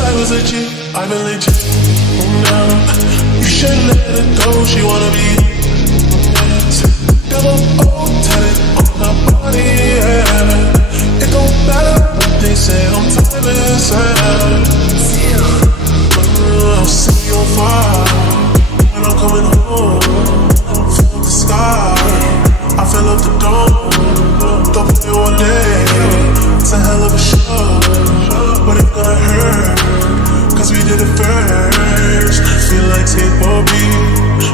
I was a G, I've been legit. No, you should let it go, she wanna be. Double O, tatted on my body, yeah. It don't matter what they say, I'm timeless, I'll see you on fire when I'm coming home. Fill up the sky, I fill up the dome. Don't play all day, it's a hell of a show, but it's gonna hurt, cause we did it first. Feel like St. Bobby,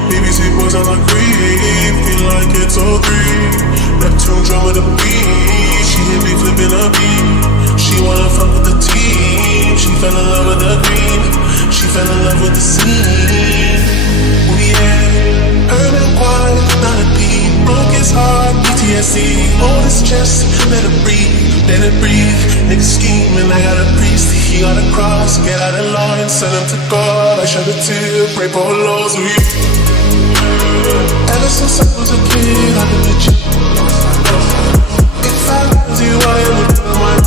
baby sweet boys on the green. Feel like it's all green, Neptune drum with the beat. She hit me flipping a beat, she wanna fuck with the team. She fell in love with the green, she fell in love with the scene. Oh yeah, heard it quiet, not a beat. Broke his heart, PTSD. Hold his chest, let it breathe, let it breathe. Niggas scheming, I got a priest. He got a cross, get out of line, send him to God. I shed a tear, pray for laws. Ever since I was a kid, I've been legit. If I was you, I would do my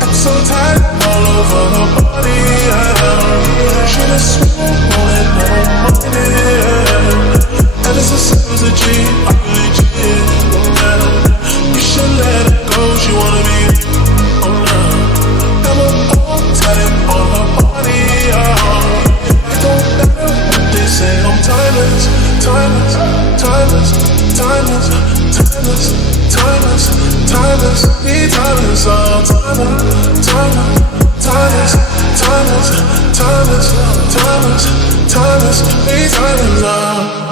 I'm so tired, all over her body. Should've sworn more than no money. Ever since I was a G, I've been legit. You should let it go, she wanna be. Oh no, double O, tatted on her body. It don't matter what they say, I'm timeless, timeless, timeless, timeless, timeless, timeless, timeless, be timeless, timeless, timeless, timeless, timeless, timeless, timeless, timeless, be timeless.